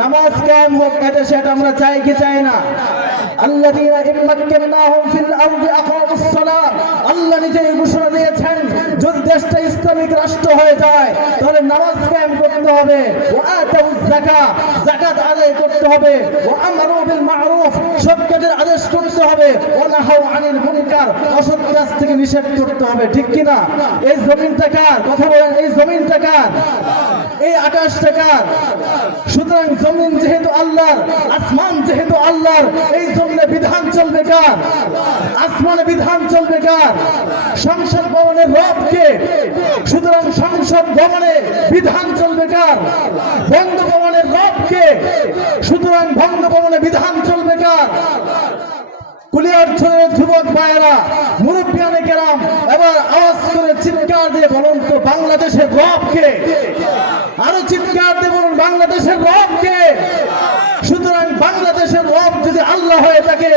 নামাজ কায়েম হোক, এটা সেটা আমরা চাই কি চাই না? আল্লাযীনা ইম্মাক্কানাহুম ফিল আরদি আকামুস সালাহ, আল্লাহ নিজেই ঘোষণা দিয়েছেন যদি দেশটা ইসলামিক রাষ্ট্র হয়ে যায় তাহলে নামাজ কায়েম করতে হবে, ওয়া আতাউয যাকাত, যাকাত আদায় করতে হবে, ওয়া আমারু বিল মা'রুফ, সৎ কাজের আদেশ করতে হবে, ওয়া নাহাউ আনিল মুনকার, অসৎ কাজ থেকে নিষেধ করতে হবে। ঠিক কি না? এই জমিনটা কার? কথা বলেন, এই জমিনটা কার? এই আকাশটা কার? সুতরাং জমিন যেহেতু আল্লাহর, আসমান যেহেতু আল্লাহর, এই জমিনে বিধান চলবে কার? আসমানে বিধান চলবে কার? সংসদ ভবনের রব কে? সুতরাং সংসদ ভবনে বিধান চলবে কার? বঙ্গভবনের রব কে? সুতরাং বঙ্গভবনে বিধান চলবে কার? কুলিয়ার ছেলে যুবক ভাইয়েরা, মুরব্বিয়ানে কেরাম, এবার আওয়াজ করে চিৎকার দিয়ে বলুন তো বাংলাদেশের রব কে? আরো চিৎকার দিয়ে বলুন বাংলাদেশের রব কে? সুতরাং বাংলাদেশের রব যদি আল্লাহ হয়ে থাকে,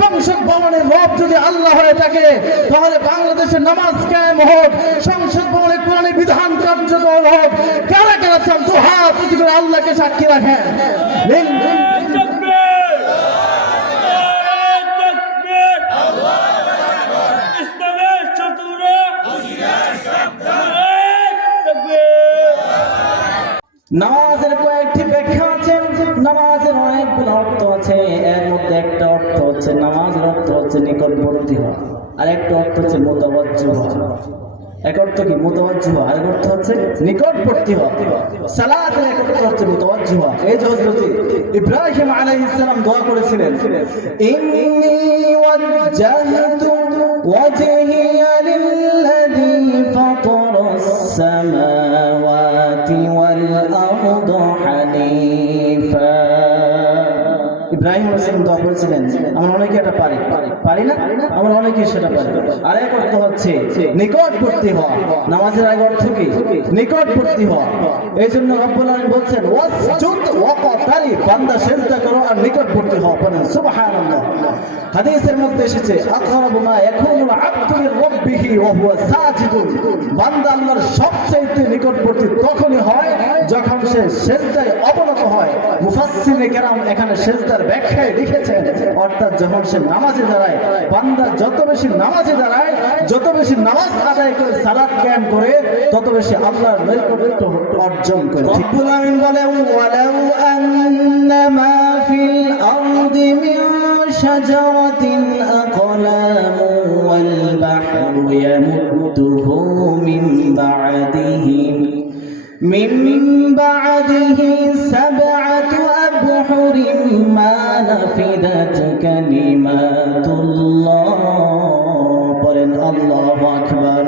সংসদ ভবনের রব যদি আল্লাহ হয়ে থাকে, তাহলে বাংলাদেশের নামাজ কায়েম হোক, সংসদ ভবনে কোরআনের বিধান কার্যকর হোক। কারা কারা চান তো হাত উঁচু করে আল্লাহকে সাক্ষী রাখেন। নামাজের কয়েকটি ব্যাখ্যা আছে, নামাজের অনেকগুলো অর্থ আছে। এর মধ্যে একটা অর্থ হচ্ছে নামাজের অর্থ হচ্ছে নিকটবর্তী হওয়া, আর একটা অর্থ হচ্ছে মুতাওয়াজ্জিহ হওয়া। এক অর্থ কি? মুতাওয়াজ্জিহ হওয়া, আর অর্থ হচ্ছে নিকটবর্তী হওয়া। সালাতের এক অর্থ হচ্ছে মুতাওয়াজ্জিহ হওয়া। এই যে হযরত ইব্রাহিম আলাইহিস সালাম দোয়া করেছিলেন, ইন্নী ওয়াজ্জাহতু ওয়াজহিয়া লিল্লাযী ফাতারাস সামাওয়াতি ওয়াল আরদ হানিফা। ইব্রাহিম আলাইহিস সালাম দোয়া করেছিলেন। আমরা অনেকে এটা পারি না? আমরা অনেকেই সেটা পারি। আর এক অর্থ হচ্ছে নিকটবর্তী হওয়া। নামাজের এক অর্থ কি? নিকটবর্তী হওয়া। এই জন্য রব্বুল আলামিন বলছেন ওয়াসজুদ ওয়াকতারি, বান্দা সিজদা করো আর নিকটবর্তী হও। পড়েন সুবহানাল্লাহ। হাদিসের মধ্যে এসেছে আকরাবু মা ইয়াকুনুল আবদু মির রাব্বিহি ওয়া হুয়া সাজিদুন, বান্দা আল্লাহর সবচেয়ে নিকটবর্তী তখনই হয় যখন সে সিজদায় অবনত হয়। মুফাসসিরে কেরাম এখানে সিজদার ব্যাখ্যায় লিখেছেন, অর্থাৎ যখন সে নামাজে দাঁড়ায়, বান্দা যত বেশি নামাজে দাঁড়ায়, যত বেশি নামাজ আদায় করে সালাত কায়েম করে, তত বেশি আল্লাহর নৈকট্য অর্জন করে। রব্বুল আমিন বলেন ওয়ালাউ আন্নামা ফিল আরদি মিন শাজারাতিন আকলামু ওয়াল বাহরু ইয়ামুদ্দুহু মিন বা'দিহি সাবআতু আবহুরিন মা নাফিদাত কালিমাতুল্লাহ। বলেন আল্লাহু আকবার।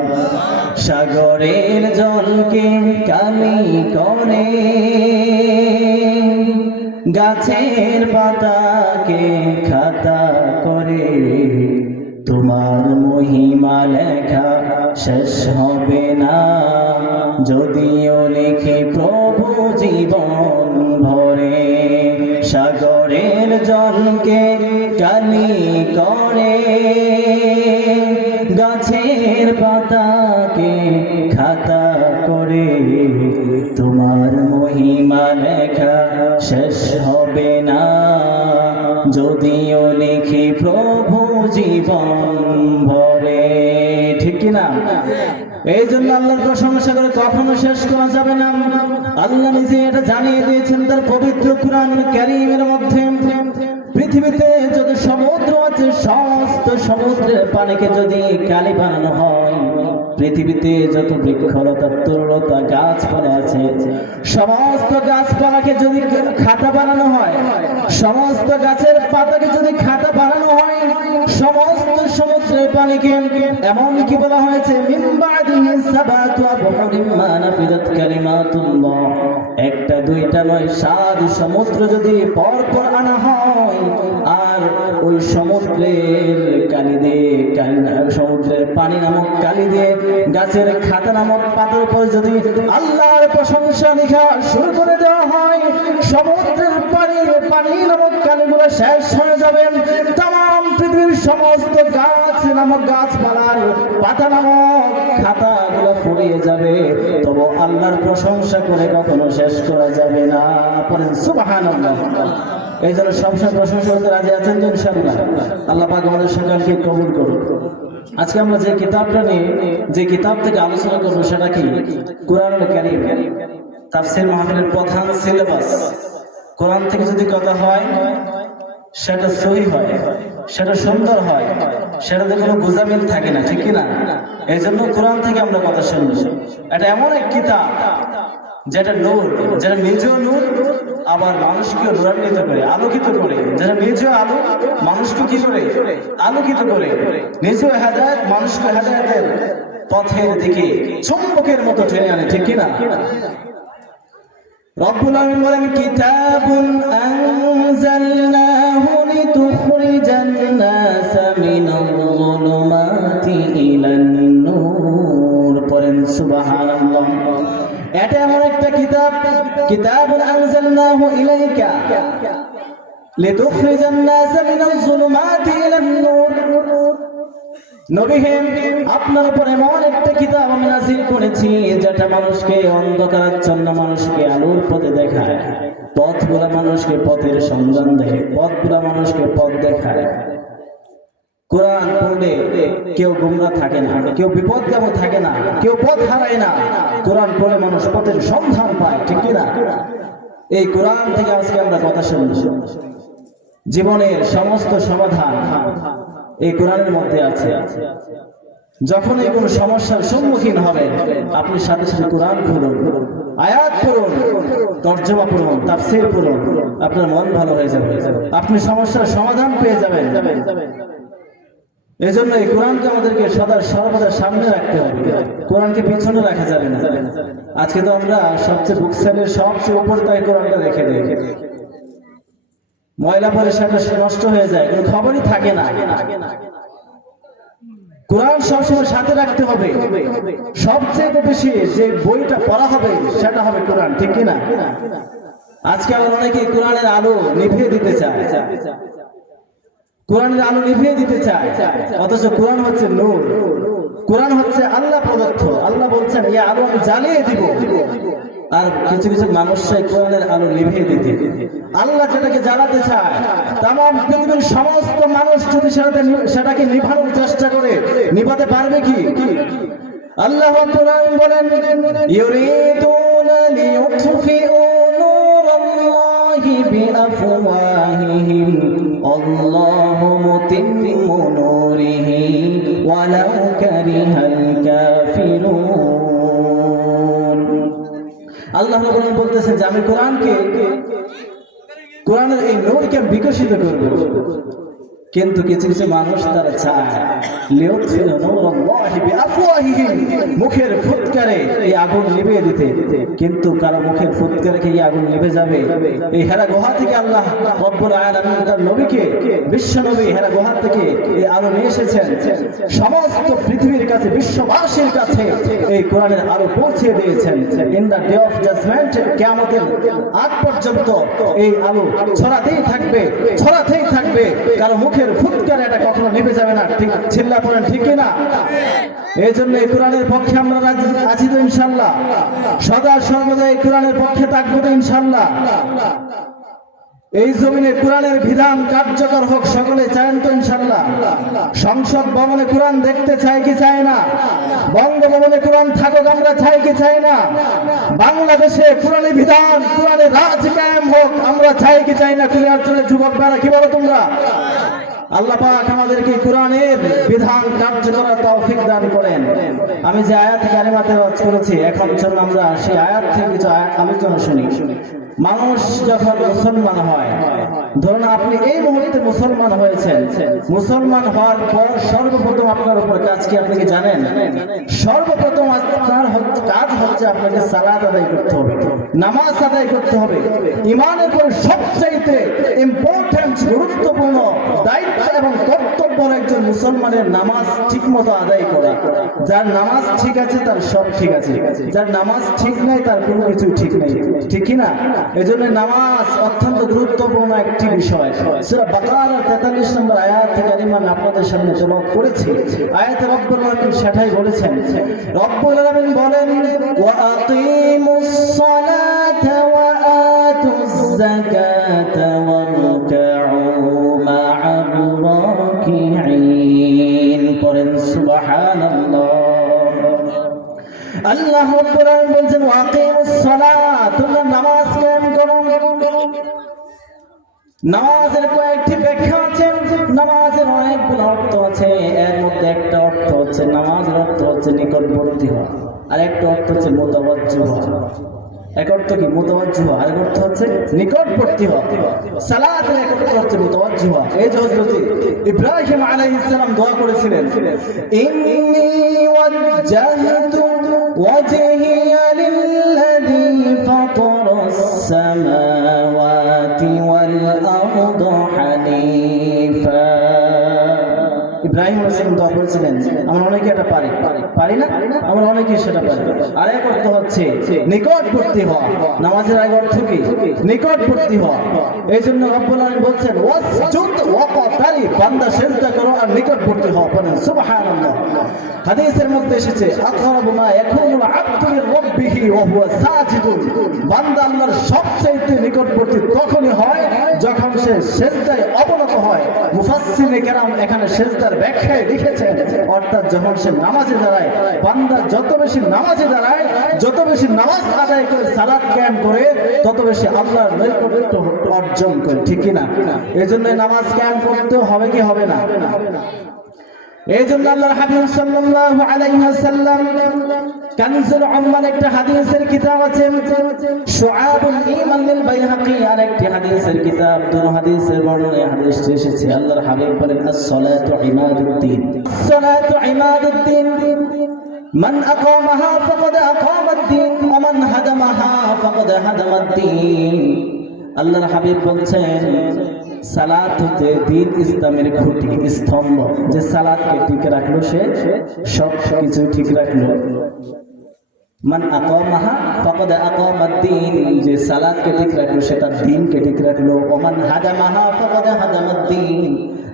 সাগরের জলকে কালি করে, গাছের পাতাকে খাতা করে, তোমার মহিমা লেখা শেষ হবে না, যদিও লিখে প্রভু জীবন ভরে। সাগরের জলকে কালি করে, গাছের পাতাকে খাতা করে, তোমার মহিমা লেখা শেষ হবে না, যদিও লিখি প্রভু জীবন ভরে। ঠিক কিনা? এই জন্য আল্লাহর প্রশংসা করে কখনো শেষ করা যাবে না। আল্লাহ নিজে এটা জানিয়ে দিয়েছেন তার পবিত্র কুরআন কারীমের মধ্যে। পৃথিবীতে যত সমুদ্র আছে, সমস্ত সমুদ্রের পানিকে যদি কালি বানানো হয়, পৃথিবীতে যত বৃক্ষলতা তরুলতা গাছপালা আছে, সমস্ত গাছপালাকে যদি খাতা বানানো হয়, সমস্ত গাছের পাতাকে যদি খাতা বানানো হয়, সমস্ত সমুদ্রের পানিকে, এমন কি বলা হয়েছে মিন বা'দিহি সাবআতু আবহুরিন মা নাফিদাত কালিমাতুল্লাহ, একটা দুইটা নয়, 7 সমুদ্র যদি পরপর আনা হয়, আর ওই সমুদ্রের কালি দিয়ে, সমুদ্রের পানি নামক কালি দিয়ে, গাছের খাতা নামক পাতার উপর যদি আল্লাহর প্রশংসা লেখা শুরু করে দেওয়া হয়, সমুদ্রের পানি নামক কালিগুলো শেষ হয়ে যাবে। তাম পৃথিবীর সমস্ত গাছ নামক গাছপালার পাতা নামক খাতাগুলো ফুরিয়ে যাবে, তবু আল্লাহর প্রশংসা করে কখনো শেষ করা যাবে না। পড়েন সুবহানাল্লাহ। এই জন্য সবসময় প্রশংসা করতে রাজি আছেন তো ইনশাআল্লাহ? আল্লাহ পাক আমাদের সকলকে কবুল করুন। আজকে আমরা যে কিতাবটা নিয়ে, যে কিতাব থেকে আলোচনা করবো সেটা কি? কোরআনুল কারীম। তাফসীর মাহফিলের প্রধান সিলেবাস। কোরআন থেকে যদি কথা হয় সেটা সহি হয়, সেটা সুন্দর হয়, সেটাতে কোনো গোজামিল থাকে না, ঠিক কিনা? এই জন্য কোরআন থেকে আমরা কথা শুনবো। এটা এমন এক কিতাব যেটা নূর, যেটা নিজেও নূর আবার মানুষকেও নূরান্বিত করে, আলোকিত করে। যেটা নিজেও আলো, মানুষকে কি করে? আলোকিত করে। নিজেও হেদায়েত, মানুষকে হেদায়েতের পথের দিকে চুম্বকের মতো টেনে আনে, ঠিক কিনা? রব্বুল আলামিন বলেন, কিতাবুন আনজালনাহু লিতুখরিজান নাসা মিনাল যুলুমাতি ইলান নূর। পড়েন সুবহানাল্লাহ। এটা এমন একটা কিতাব, কিতাবুন আনজালনাহু ইলাইকা লিতুখরিজান নাসা মিনাল যুলুমাতি ইলান নূর। নবী হে, আপনার উপর এমন একটা কিতাব আমি নাযিল করেছি যেটা মানুষকে অন্ধকারাচ্ছন্ন, মানুষকে আলোর পথে দেখায়, পথগুলা মানুষকে পথের সন্ধান দেয়, পথগুলা মানুষকে পথ দেখায়। কোরআন পড়লে কেউ গুমরা থাকে না, কেউ বিপদগামী থাকে না, কেউ পথ হারায় না। কোরআন পড়লে মানুষ পথের সন্ধান পায়, ঠিক কিনা? এই কোরআন থেকে আজকে আমরা কথা শুনবো। জীবনের সমস্ত সমাধান এই কোরআনের মধ্যে আছে। যখন এই কোন সমস্যার সম্মুখীন হবে, আপনি সাথে সাথে কোরআন পড়ুন, আয়াত পড়ুন, তরজমা পড়ুন, তাফসীর পড়ুন, আপনার মন ভালো হয়ে যাবে, আপনি সমস্যার সমাধান পেয়ে যাবেন। এই জন্য এই কোরআনকে আমাদেরকে সদা সর্বদা সামনে রাখতে হবে, কোরআনকে পিছনে রাখা যাবে না। আজকে তো আমরা সবচেয়ে বুক সেলের সবচেয়ে উপরে তাই কোরআনটা রেখে দেই, ময়লা পরে সেটা নষ্ট হয়ে যায়, কোনো খবরই থাকে না। কোরআন সবসময় সাথে রাখতে হবে। সবচেয়ে বেশি যে বইটা পড়া হবে সেটা হবে কোরআন, ঠিক কিনা? আজকে আবার অনেকে কোরআনের আলো নিভিয়ে দিতে চায়, কোরআনের আলো নিভিয়ে দিতে চায়, অথচ কোরআন হচ্ছে নূর, কোরআন হচ্ছে আল্লাহ প্রদত্ত। আল্লাহ বলছেন, এই আলো আমি জ্বালিয়ে দিব। আর কিছু কিছু মানুষ চায় কোরআনের আলো নিভিয়ে দিতে। আল্লাহ যেটাকে জ্বালাতে চায়, তামাম পৃথিবীর সমস্ত মানুষ যদি সেটাকে নিভানোর চেষ্টা করে, নিভাতে পারবে কি? আল্লাহ কোরআন বলেন, ইউরিদুনা লিইউতফিউ নূরাল্লাহি বিআফওয়াহিহিম আল্লাহু মুতিম্মু নূরিহি ওয়ালাউ কারিহাল কাফিরুন। আল্লাহ রাব্বুল বলতেছেন যে আমি কোরআনের এই নূরকে বিকশিত করব, কিন্তু কিছু কিছু মানুষ তারা চায় লিউতফিউ নূরাল্লাহি বিআফওয়াহিহিম, মুখের ফুৎকারে এই আগুন নিভিয়ে দিতে। কিন্তু কারো মুখের ফুৎকারে কি এই আগুন নিভে যাবে? এই হেরা গুহা থেকে আল্লাহ রব্বুল আলামিন তার নবীকে, বিশ্ব নবী হেরা গুহা থেকে এই আলো নিয়ে এসেছেন, সমস্ত পৃথিবীর কাছে, বিশ্ববাসীর কাছে এই কোরআনের আলো পৌঁছে দিয়েছেন। In the day of judgement, কিয়ামতের আগ পর্যন্ত এই আলো ছড়াতেই থাকবে, ছড়াতেই থাকবে। কারো মুখের ফুৎকারে এটা কখনো নিভে যাবে না, ঠিক চিল্লা পড়েন, ঠিক কিনা? এই জন্য এই কোরআনের পক্ষে আমরা আছি তো ইনশাআল্লাহ, সদা সর্বদা এই কোরআনের পক্ষে থাকবো তো ইনশাআল্লাহ। এই জমিনে কোরআনের বিধান কার্যকর হোক, সকলে চান তো ইনশাআল্লাহ। সংসদ ভবনে কোরআন দেখতে চাই কি চাই না? বঙ্গভবনে কোরআন থাকুক, আমরা চাই কি চাই না? বাংলাদেশে কোরআনের বিধান, কোরআনের রাজ কায়েম হোক, আমরা চাই কি চাই না? কুলিয়ারচরের যুবকরা কি বলো তোমরা? আল্লাহ পাক আমাদেরকে কোরআনের বিধান কার্য করার তৌফিক দান করেন। আমি যে আয়াত কারিমা তেলাওয়াত করেছি, এখন চলুন আমরা সেই আয়াত থেকে কিছু আলোচনা শুনি। মানুষ যখন মুসলমান হয়, ধরুন আপনি এই মুহূর্তে মুসলমান হয়েছেন, মুসলমান হওয়ার পর সর্বপ্রথম আপনার উপর কাজ কি আপনি কি জানেন? সর্বপ্রথম আপনার কাজ হচ্ছে আপনাকে সালাত আদায় করতে হবে, নামাজ আদায় করতে হবে। ঈমানের পর সবচাইতে ইম্পর্টেন্ট, গুরুত্বপূর্ণ দায়িত্ব এবং কর্তব্য একজন মুসলমানের নামাজ ঠিক মতো আদায় করা। যার নামাজ ঠিক আছে তার সব ঠিক আছে, যার নামাজ ঠিক নাই তার কোনো কিছু ঠিক নেই, ঠিক কি না? এজন্য নামাজ অত্যন্ত গুরুত্বপূর্ণ একটি বিষয়। সূরা বাকারার 43 নম্বর আয়াত কারিমা আমি আপনাদের সামনে তেলাওয়াত করেছি। আয়াতে রব্বুল আলামিন সেটাই বলেছেন। রব্বুল আলামিন বলেন, ওয়া আকিমুস সালাতা ওয়া আতুজ যাকাতা ওয়ারকাউ মা'আর রাকিঈন। পড়েন সুবহানাল্লাহ। আল্লাহ রাব্বুল আলামিন বলেন, ওয়া আকিমুস সালাত, তোমরা নামাজ কায়েম করো। নামাজের কয়েকটি ব্যাখ্যা আছে, নামাজের অনেকগুলো অর্থ আছে। এর মধ্যে একটা অর্থ হচ্ছে নামাজের অর্থ হচ্ছে নিকটবর্তী হওয়া, আর একটা অর্থ হচ্ছে মুতাওয়াজ্জিহ হওয়া। এক অর্থ কি মুতাওয়াজ্জিহ, আর এক অর্থ হচ্ছে নিকটবর্তী হওয়া। সালাতের এক অর্থ হচ্ছে মুতাওয়াজ্জিহ হওয়া। এই যে হযরত ইব্রাহিম আলাইহিস সালাম দোয়া করেছিলেন, ইন্নী ওয়াজ্জাহতু ওয়াজহিয়া লিল্লাযী ফাতারাস সামাওয়াতি ওয়াল আরদা হানিফা। ইব্রাহিম আলাইহিস সালাম দোয়া করেছিলেন। আমরা অনেকে এটা পারি না, আমরা অনেকেই সেটা পারি। আর এক অর্থ হচ্ছে নিকটবর্তী হওয়া। নামাজের এক অর্থ কি? নিকটবর্তী হওয়া। এই জন্য রব্বুল আলামিন বলছেন, ওয়াসজুদ ওয়াকতারি, বান্দা সিজদা করো আর নিকটবর্তী হও। বলেন সুবহানাল্লাহ। হাদিসের মধ্যে এসেছে, আকরাবু মা ইয়াকুনুল আবদু মির রাব্বিহি ওয়া হুয়া সাজিদুন। বান্দা আল্লাহর সবচেয়ে নিকটবর্তী তখনই হয় যখন সে সিজদায় অবনত হয়। মুফাসসিরে কেরাম এখানে সিজদার ব্যাখ্যায় লিখেছেন, অর্থাৎ যখন সে নামাজে দাঁড়ায়, বান্দা যত বেশি নামাজে দাঁড়ায়, যত বেশি নামাজ আদায় করে সালাত কায়েম করে, তত বেশি আল্লাহর নৈকট্য অর্জন করে, ঠিক কি না? এজন্য নামাজ কায়েম করতে হবে কি হবে না? এই জন্য আল্লাহর হাবিব সাল্লাল্লাহু আলাইহি ওয়াসাল্লাম কানজুল উম্মার একটা হাদিসের কিতাব আছে, শুআবুল ঈমান লিল বাইহাকি আর একটি হাদিসের কিতাব। দুটো হাদিসের বর্ণনায় হাদিসটি এসেছে, আল্লাহর হাবিব বলেন, আস-সালাতু ইমাদুদ্দিন, আস-সালাতু ইমাদুদ্দিন, মান আকামাহা ফাকাদ আকামাদ্দিন ওয়া মান হাদামাহা ফাকাদ হাদামাদ্দিন। আল্লাহর হাবিব বলছেন, সালাত হচ্ছে দ্বীন, ইসলামের খুঁটি, স্তম্ভ। যে সালাতকে ঠিক রাখলো সে সব কিছু ঠিক রাখলো। মান আকামাহা ফাকাদ আকামাদ্দিন, যে সালাতকে ঠিক রাখলো সে তার দ্বীনকে ঠিক রাখলো। ওমান হাদামাহা ফাকাদ হাদামাদ্দিন,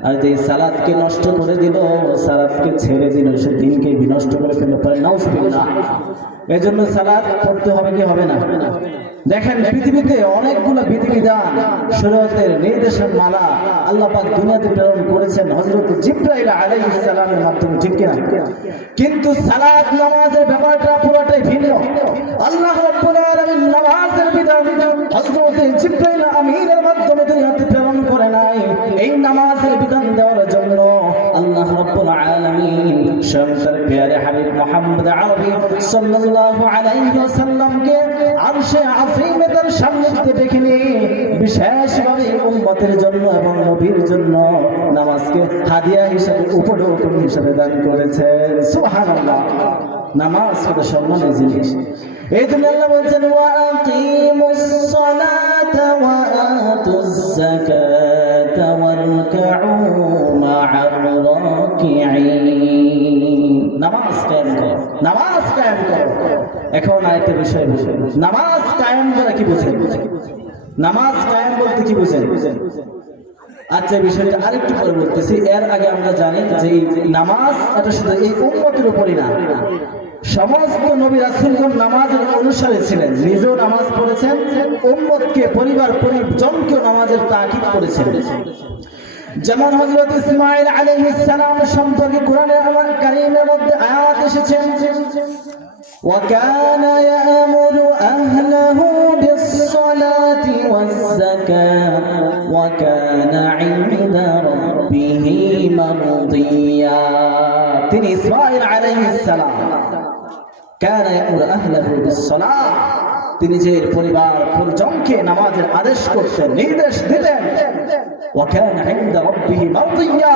আর যে সালাতকে নষ্ট করে দিল, সালাতকে ছেড়ে দিল, সে দ্বীনকে বিনষ্ট করে ফেললো। পরে নাউজুবিল্লাহ। এজন্য সালাত পড়তে হবে কি হবে না? দেখেন, পৃথিবীতে অনেকগুলো বিধিবিধান, শরীয়তের নির্দেশন মালা আল্লাহ পাক দুনিয়াতে প্রেরণ করেছেন হযরত জিবরাইল আলাইহিস সালামের মাধ্যমে, ঠিক কিনা? কিন্তু সালাত নামাজের ব্যাপারটা পুরোটাই ভিন্ন। আল্লাহ রাব্বুল আলামিন নামাজের বিধান হযরত জিবরাইল আমিনের মাধ্যমে দুনিয়াতে প্রেরণ করে নাই। এই নামাজের বিধান দেওয়ার জন্য আল্লাহ রাব্বুল আলামিন স্বয়ং তার প্রিয় হাবিব মুহাম্মদ আরবি সাল্লাল্লাহু আলাইহি ওয়াসাল্লামকে আরশে আযীমে তার সান্নিধ্যে ডেকে নিয়ে বিশেষভাবে উম্মতের জন্য এবং নবীর জন্য নামাজকে হাদিয়া হিসেবে, উপঢৌকন হিসেবে দান করেছেন। সুবহানাল্লাহ। নামাজ কত সম্মানের জিনিস। এই জন্য আল্লাহ বলছেন, ওয়া আকিমুস সালাতা ওয়া আতুজ যাকাতা ওয়ারকাউ মা'আর রাকিঈন। নামাজ কায়েম করো, নামাজ কায়েম করো। এখন আরেকটা বিষয় বুঝুন, নামাজ কায়েম করা কি বুঝেন? নামাজ কায়েম বলতে কি বুঝেন? আচ্ছা, বিষয়টা আরেকটু পরে বলতেছি। এর আগে আমরা জানি যে নামাজ এটা শুধু এই উম্মতের উপরই না, সমস্ত নবী রাসূলগণ নামাজের অনুসারী ছিলেন। নিজেও নামাজ পড়েছেন, উম্মতকে, পরিবার পরিজনকেও নামাজের তাকিদ করেছেন। যেমন হযরত ইসমাঈল আলাইহিস সালাম সম্পর্কে কোরআনের কারীমের মধ্যে আয়াত এসেছে, ওয়া কানা ইয়ামুরু আহলাহু বিস-সালাতি ওয়াজ-যাকাত ওয়া কানা 'ইনদা রাব্বিহি মারদিয়া। তিনি ইসমাঈল আলাইহিস সালাম কানা ইয়ামুরু আহলাহু বিস-সালাত, তিনি যে পরিবার পরিজনকে নামাজের আদেশ করতেন, নির্দেশ দিতেন। ওয়া কানা 'ইনদা রাব্বিহি মারদিয়া,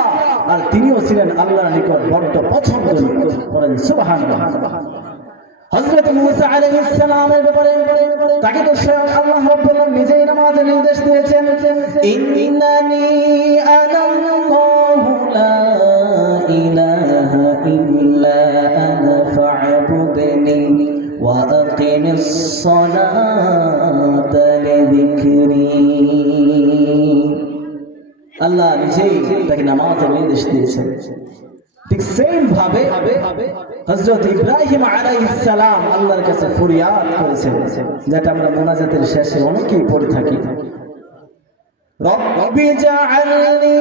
আর তিনিও ছিলেন আল্লাহর নিকট বড় পছন্দনীয়। বলেন সুবহানাল্লাহ। হযরত মুসা আলাইহিস সালামের ব্যাপারে তাকে তো স্বয়ং আল্লাহ রাব্বুল আলামিন নিজেই নামাজের নির্দেশ দিয়েছেন, ইন্নানি আনাল্লাহু লা আল্লাহ নিজেই তাকে নামাজের নির্দেশ দিয়েছেন। ঠিক সেম ভাবে হযরত ইব্রাহিম আলাইহিস সালাম আল্লাহর কাছে ফরিয়াদ করেছেন, যেটা আমরা মুনাজাতের শেষে অনেকেই পড়ে থাকি, রব্বি জাআলনি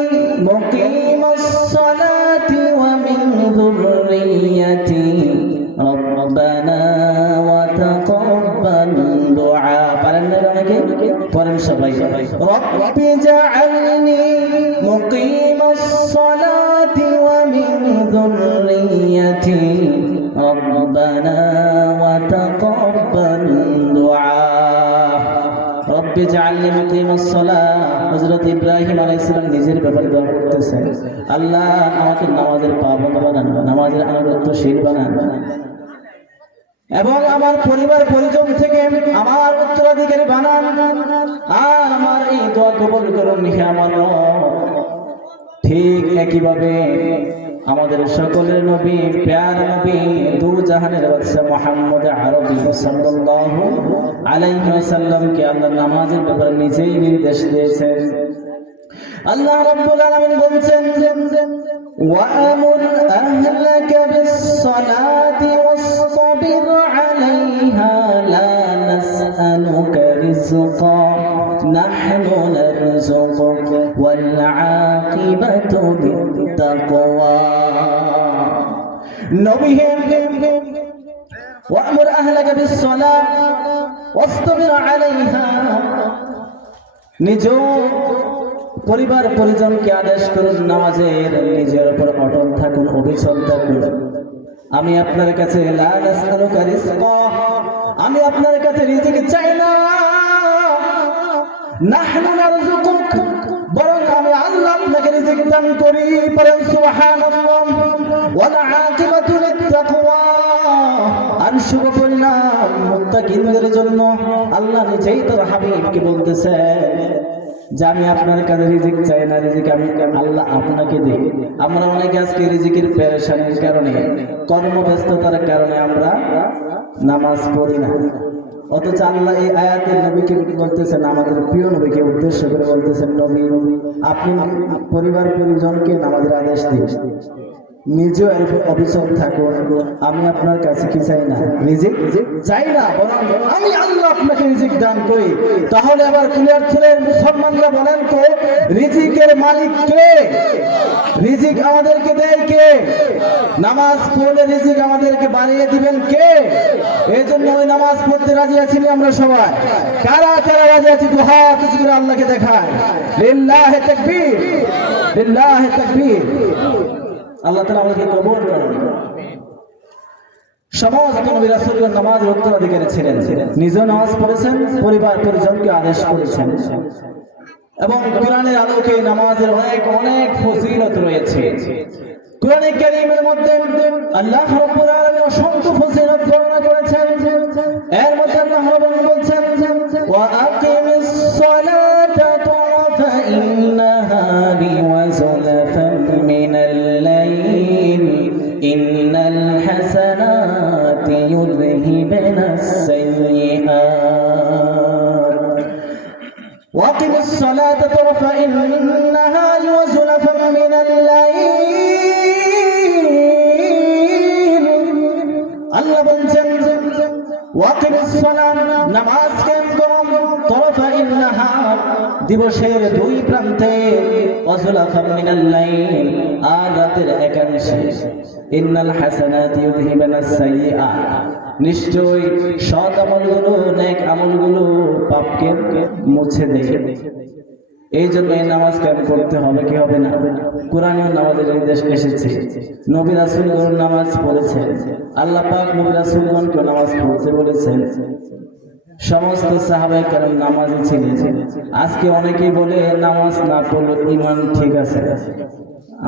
মুকিমাস সালাতি ওয়া মিন যুররিয়্যাতি রব্বানা ওয়া তাকাব্বাল দুআ। পারেন না অনেকে? পড়েন সবাই। রব্বি জাআলনি মুকিমাস সালাতি ওয়া মিন যুররিয়্যাতি রব্বানা ওয়া তাকাব্বাল দুআ। রব্বি জাআলনি মুকিমাস সালাহ। হযরত ইব্রাহিম আলাইহিস সালাম নিজের ব্যাপারে দোয়া করতেছেন, আল্লাহ আমাকে নামাজের পাবন্দ বানান, নামাজের আনুগত্যশীল বানান, এবং আমার পরিবার পরিজন থেকে আমার উত্তরাধিকারী বানান, আর আমার এই দোয়া কবুল করুন হে আমার রব। ঠিক একইভাবে আমাদের সকলের নবী, প্যারা নবী, দু জাহানের বাদশা মুহাম্মদ আরবি সাল্লাল্লাহু আলাইহি ওয়াসাল্লামকে আল্লাহ নামাজের ব্যাপারে নিজেই নির্দেশ দিয়েছেন। আল্লাহ রাব্বুল আলামিন বলছেন, ওয়া'মুর আহলাকা বিস-সালাতি ওয়াসতাবির আলাইহা লা নাসআলুকা রিজকা নাহনু নারযুকুকা ওয়াল আকিবাতু বিত-তাকওয়া। নবী হে, ওয়া'মুর আহলাকা বিস-সালাত ওয়াসতাবির আলাইহা, নিজ পরিবার পরিজনকে আদেশ করুন নামাজের, নিজের উপর অটল থাকুন, অবিচল থাকুন। আমি আপনার কাছে লা নাসআলুকা রিজকা, আমি আপনার কাছে রিজিক চাই না, নাহনু নারযুকুক, বরং আমি আল্লাহ আপনাকে রিজিক দান করি। পড়েন সুবহানাল্লাহ। ওয়াল আকিবাতু লিত-তাকওয়া, আর শুভ পরিণাম মুত্তাকিনদের জন্য। আল্লাহ নিজেই তার হাবিবকে বলতেছেন যে আমি আপনার কাছে রিজিক চাই না, রিজিক আমি আল্লাহ আপনাকে দিই। আমরা অনেকে আজকে রিজিকের পেরেশানির কারণে, কর্মব্যস্ততার কারণে আমরা নামাজ পড়ি না, অথচ আল্লাহ এই আয়াতের নবীকে বলতেছেন, আমাদের প্রিয় নবীকে উদ্দেশ্য করে বলতেছেন, নবী আপনি পরিবার পরিজনকে নামাজের আদেশ দিন, নিজেও এর অবিচল থাকুন। আমি আপনার কাছে কি চাই না, রিজিক চাই না, বরং আমি আল্লাহ আপনাকে রিজিক দান করি। তাহলে আবার ক্লিয়ার ছিলেন মুসলমানরা, বলেন তো রিজিকের মালিক কে? রিজিক আমাদেরকে দেয় কে? নামাজ পড়লে রিজিক আমাদেরকে বাড়িয়ে দিবেন কে? এই জন্য ওই নামাজ পড়তে রাজি আছি আমরা সবাই। কারা কারা রাজি আছি? দুহা কিছু করে আল্লাহকে দেখায়। লিল্লাহি তাকবীর, লিল্লাহি তাকবীর। আল্লাহ তাআলা আমাদেরকে কবুল করুন। সমস্ত নবী রাসূলগণ নামাজের উত্তরাধিকারী ছিলেন, নিজে নামাজ পড়েছেন, পরিবার পরিজনকে আদেশ করেছেন, এবং কোরআনের আলোকে নামাজের অনেক অনেক ফজিলত রয়েছে। কোরআনে কারীমের মধ্যে আল্লাহ রাব্বুল আলামিন অসংখ্য ফজিলত বর্ণনা করেছেন। এর মধ্যে আল্লাহ রাব্বুল বলছেন, ওয়া আকিমিস সালাতা তারাফাইন নাহারি ওয়া যুলফান মিনাল লাইল ইন্নাল হাসানাতি ইউযহিবুনাস সাইয়্যাত। وَأَقِمِ الصَّلَاةَ طَرَفَيِ النَّهَارِ وَزُلَفًا مِنَ اللَّيْلِ। আল্লাহ বলছেন, ওয়াকিম সালাম, নামাজ কায়েম করো, তরফাইন নাহার, দিবসের দুই প্রান্তে, ওয়াজুলাফাম মিনাল লাইল, আর রাতের একাংশে, ইন্নাল হাসানাতি ইউযহিবুনাস সাইয়্যাত, নিশ্চয়ই সৎ আমলগুলো, নেক আমলগুলো পাপকে মুছে দেয়। এই জন্য এই নামাজ কায়েম করতে হবে, কি হবে না? কোরআনেও নামাজের নির্দেশ এসেছে, নবী রাসূলগণ নামাজ পড়েছেন, আল্লাহ পাক নবী রাসূলগণকে নামাজ পড়তে বলেছেন। সমস্ত সাহাবায়ে কেরাম নামাজি ছিলেন। আজকে অনেকেই বলে নামাজ না পড়লে ঈমান ঠিক আছে।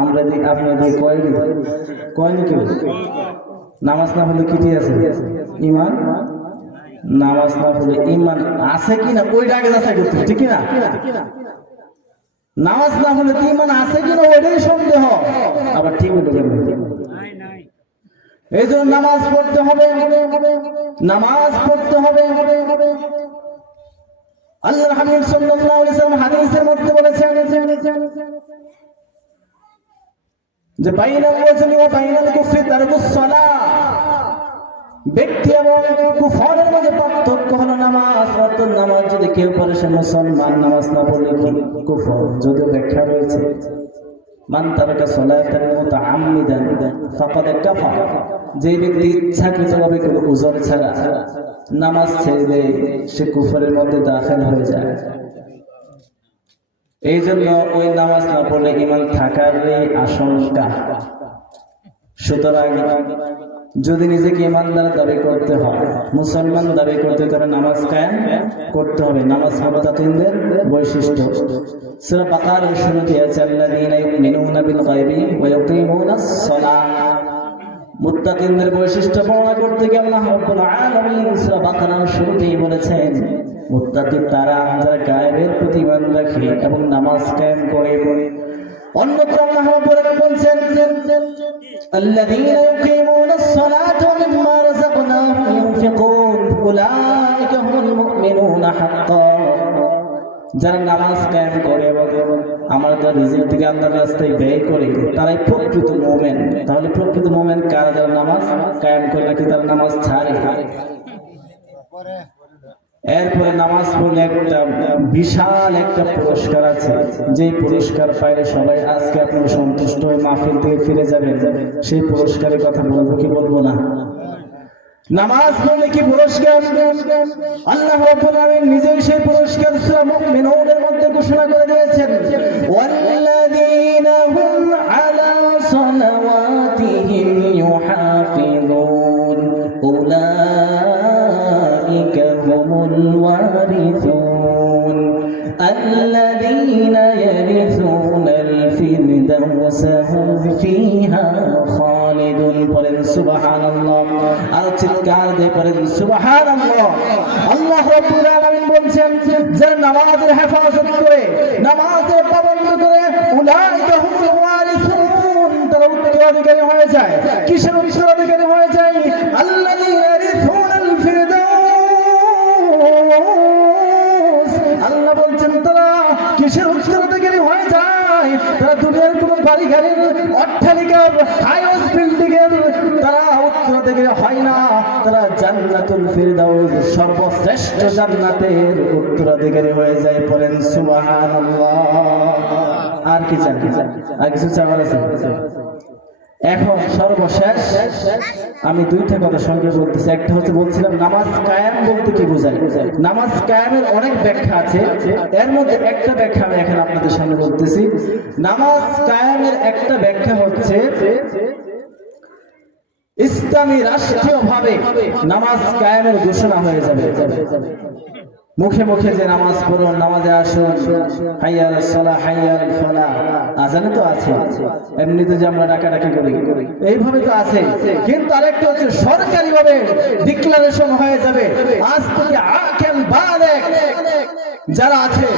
আমরা আপনাদের কয়নি কি নামাজ না পড়লে কি ঠিক আছে? ঈমান, নামাজ না পড়লে ঈমান আছে কিনা ওইটা আগে যাচাই করতে, ঠিক না? নামাজ না হলে ঈমান আছে কিনা ওইটাই সন্দেহ, আবার ঠিক হতে পারবে। এই জন্য নামাজ পড়তে হবে, নামাজ পড়তে হবে। আল্লাহর হাবিব সাল্লাল্লাহু আলাইহি ওয়াসাল্লাম হাদিসের মধ্যে বলেছেন, যে বাইনাল ওয়াজনি ওয়া বাইনাল কুফরি তারকুস সালাহ, ব্যক্তি এবং কুফরের মাঝে পার্থক্য হলো নামাজ। অর্থাৎ নামাজ যদি কেউ পড়ে সে মুসলমান, নামাজ না পড়লে কি কুফর। যদিও ব্যাখ্যা রয়েছে, মান তারাকা সালাতান মুতাআম্মিদান ফাকাদ কাফার, যে ব্যক্তি ইচ্ছাকৃতভাবে কোনো উযর ছাড়া নামাজ ছেড়ে দেয় সে কুফরের মধ্যে দাখিল হয়ে যায়। এই জন্য ওই নামাজ না পড়লে ঈমান থাকার আশঙ্কা। সুতরাং যদি নিজেকে ঈমানদার দাবি করতে হয়, মুসলমান দাবি করতে, তবে নামাজ কায়েম করতে হবে। নামাজ মুত্তাকিনদের বৈশিষ্ট্য। সূরা বাকারার শুরুতে আছে আল্লাযীনা ইউমিনুনা বিল গায়বি ওয়া ইয়াকিমুনাস সালাহ। মুত্তাকিনদের বৈশিষ্ট্য বর্ণনা করতে গিয়ে আল্লাহ রাব্বুল আলামিন সূরা বাকারার শুরুতেই বলেছেন, মুত্তাকি তারা যারা গায়বের প্রতি ঈমান রাখে এবং নামাজ কায়েম করে। অন্যত্র আল্লাহ রাব্বুল আলামিন বলেছেন, আল্লাযীনা ইউকিমুনাস সালাতা ওয়া মিম্মা রাযাকনাহুম ইউনফিকুন উলাইকা হুমুল মুমিনুনা হাক্কান। যারা নামাজ কায়েম করে এবং আমার রিজিক থেকে আল্লাহর রাস্তায় ব্যয় করে তারাই প্রকৃত মুমিন। তাহলে প্রকৃত মুমিন কারা? যারা নামাজ কায়েম করে, নাকি তারা নামাজ ছাড়ে? এরপরে নামাজ পড়লে একটা বিশাল একটা পুরস্কার আছে, যে পুরস্কার পাইলে সবাই আজকে আপনারা সন্তুষ্ট হয়ে মাহফিল থেকে ফিরে যাবেন। সেই পুরস্কারের কথা বলবো কি বলবো না? নামাজ পড়লে কি পুরস্কার? আল্লাহ রাব্বুল আলামিন নিজেই সেই পুরস্কার সূরা মুমিনুনের মধ্যে ঘোষণা করে দিয়েছেন, ওয়াল্লাযীনা হুম আলা সালাওয়াতিহিম ইউহাফিযুন উলাইকা হুমুল ওয়ারিসুন আল্লাযীনা ইয়ারিসুনাল ফিরদাউসা হুম ফিহা খালিদুন। বলেন সুবহানাল্লাহ। আর চিৎকার দিয়ে বলেন সুবহানাল্লাহ। আল্লাহ রাব্বুল আলামিন বলেন, যারা নামাজের হেফাজত করে, নামাজের পাবন্দ করে, উলাইকা হুমুল ওয়ারিসুন, তারা উত্তরাধিকারী হয়ে যায়। কিসের উত্তরাধিকারী হয়ে যায়? আল্লাযীনা ইয়ারিসুনাল ফিরদাউস। আল্লাহ বলছেন তারা কিসের উত্তরাধিকারী হয়ে যায়? তারা দুনিয়ার কোন বাড়ি গাড়ির অট্টালিকার হাইওয়েজ বিল্ডিং এর তারা উত্তরাধিকারী হয় না, তারা জান্নাতুল ফিরদাউস সর্বশ্রেষ্ঠ জান্নাতের উত্তরাধিকারী হয়ে যায়। বলেন সুবহানাল্লাহ। আর কি চান? আর কিছু চাওয়ার আছে? এখন সর্বশেষ আমি দুইটা কথা সঙ্গে বলতেছি। একটা হচ্ছে বলছিলাম নামাজ কায়েম বলতে কি বোঝায়। নামাজ কায়েমের অনেক ব্যাখ্যা আছে, এর মধ্যে একটা ব্যাখ্যা আমি এখন আপনাদের সামনে বলতেছি। নামাজ কায়েমের একটা ব্যাখ্যা হচ্ছে ইসলামী রাষ্ট্রীয়ভাবে নামাজ কায়েমের ঘোষণা হয়ে যাবে। মুখে মুখে যে নামাজ পড়ুন, নামাজে আসুন, হাইয়া আলাস সালাহ, হাইয়া আলাল ফালাহ, আজানে তো আছে। এমনিতে যে আমরা ডাকাডাকি করি এইভাবে তো আছে, কিন্তু আরেকটা হচ্ছে সরকারিভাবে ডিক্লারেশন হয়ে যাবে, আজ থেকে আকিল বালেগ যারা আছে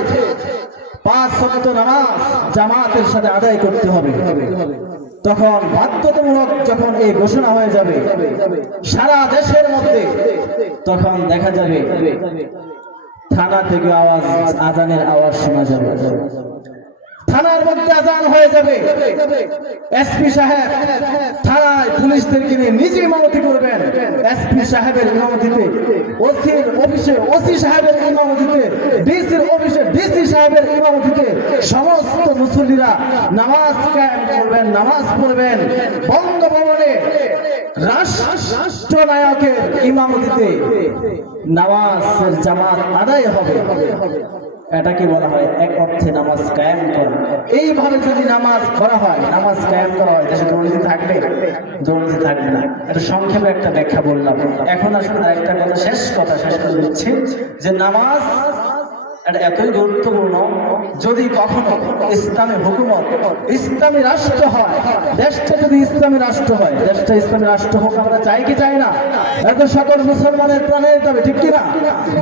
5 ওয়াক্ত নামাজ জামাতের সাথে আদায় করতে হবে। তখন বাধ্যতামূলক যখন এই ঘোষণা হয়ে যাবে সারা দেশের মধ্যে, তখন দেখা যাবে থানা থেকে আওয়াজ, আজানের আওয়াজ শোনা যাবে। থানার মধ্যে আজান হয়ে যাবে। এসপি সাহেব থানায় পুলিশদেরকে নিয়ে নিজে ইমামতি করবেন। এসপি সাহেবের ইমামতিতে, ওসির অফিসে ওসি সাহেবের ইমামতিতে, ডিসির অফিসে ডিসি সাহেবের ইমামতিতে সমস্ত মুসল্লিরা নামাজ কায়েম করবেন, নামাজ পড়বেন। বঙ্গভবনে রাষ্ট্রনায়কের ইমামতিতে নামাজের জামাত আদায় হবে। এটাকে বলা হয় এক অর্থে নামাজ কায়েম করা। এইভাবে যদি নামাজ করা হয়, নামাজ কায়েম করা হয়, দেশে দুর্নীতি থাকবে? দুর্নীতি থাকবে না। এটা সংক্ষেপে একটা ব্যাখ্যা বললাম। এখন আসলে আরেকটা কথা, শেষ করে দিচ্ছি যে নামাজ এটা এতই গুরুত্বপূর্ণ, যদি কখনো ইসলামী হুকুমত, ইসলামী রাষ্ট্র হয়, দেশটা যদি ইসলামী রাষ্ট্র হয়, দেশটা ইসলামী রাষ্ট্র হোক আমরা চাই কি চাই না? এত সকল মুসলমানের প্রাণের দাবি, ঠিক কিনা?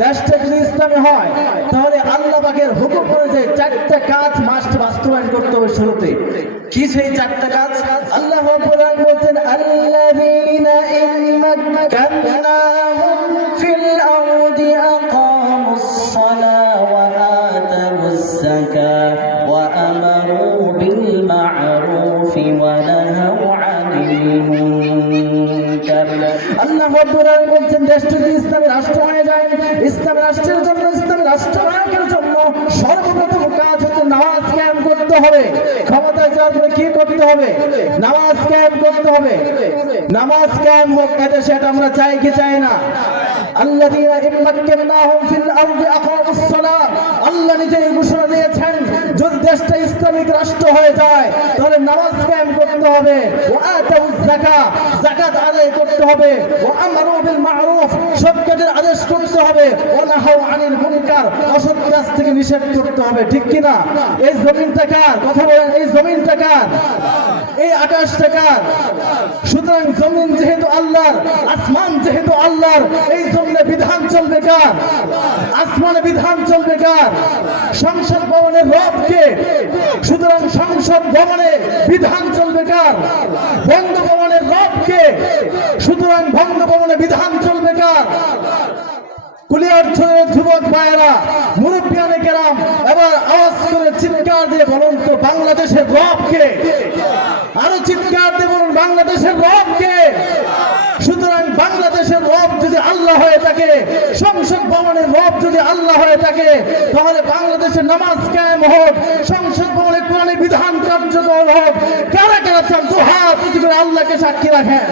দেশটা যদি ইসলামী হয় তাহলে আল্লাহ পাকের হুকুম অনুযায়ী 4টা কাজ মাস্ট বাস্তবায়ন করতে হবে শুরুতে। কি সেই 4টা কাজ? আল্লাহ রাব্বুল আলামিন বলেন, আল্লাযীনা ইম্মাক্কানাহুম ফিল আরদি আকামুস সালাহ ওয়া আতামুস যাকাত وأمروا بالمعروف ونهوا عن المنكر আল্লাহ রাব্বুল আলামিন বলছেন দেশটি যদি ইসলামী রাষ্ট্র হয়ে যায়, ইসলামী রাষ্ট্রের জন্য, ইসলামী রাষ্ট্রনায়কের জন্য সর্বপ্রথম কাজ হচ্ছে নামাজ কায়েম করতে হবে। ক্ষমতায় যাওয়ার পরে কি করতে হবে? নামাজ কায়েম করতে হবে। নামাজ কায়েম হোক এদেশে, এটা আমরা চাই কি চাই না? আল্লাযীনা ইম্মাক্কানাহুম ফিল আরদি আকামুস সালাহ, আল্লাহ নিজেই ঘোষণা দিয়েছেন যদি দেশটা ইসলামিক রাষ্ট্র হয়ে যায় তাহলে নামাজ কায়েম করতে হবে, ওয়া আতাউজ যাকাত, যাকাত আদায় করতে হবে, ওয়া আমারু বিল মা'রুফ, সৎ কাজের আদেশ করতে হবে, ওয়া নাহাউ আনিল মুনকার, অসৎ কাজ থেকে নিষেধ করতে হবে। ঠিক কি না? এই জমিনটা কার? কথা বলেন, এই জমিনটা কার? এই আকাশটা কার? সুতরাং জমিন যেহেতু আল্লাহর, আসমান যেহেতু আল্লাহর, এই জমিনে বিধান চলবে কার? আসমানে বিধান চলবে কার? সংসদ ভবনের রব কে? সুতরাং সংসদ ভবনে বিধান চলবে কার? বঙ্গভবনের রব কে? সুতরাং বঙ্গভবনে বিধান চলবে কার? কুলিয়ার ছেলের যুবক ভাইয়েরা, মুরব্বিয়ানে কেরাম, এবার আওয়াজ করে চিৎকার দিয়ে বলুন তো বাংলাদেশের রব কে? আরো চিৎকার দিয়ে বলুন বাংলাদেশের রব কে? সুতরাং বাংলাদেশের রব যদি আল্লাহ হয়ে থাকে, সংসদ ভবনের রব যদি আল্লাহ হয়ে থাকে, তাহলে বাংলাদেশের নামাজ কায়েম হোক, সংসদ ভবনে কোরআনের বিধান কার্যকর হোক। কারা কারা চান দুহাত উঁচু করে আল্লাহকে সাক্ষী রাখেন?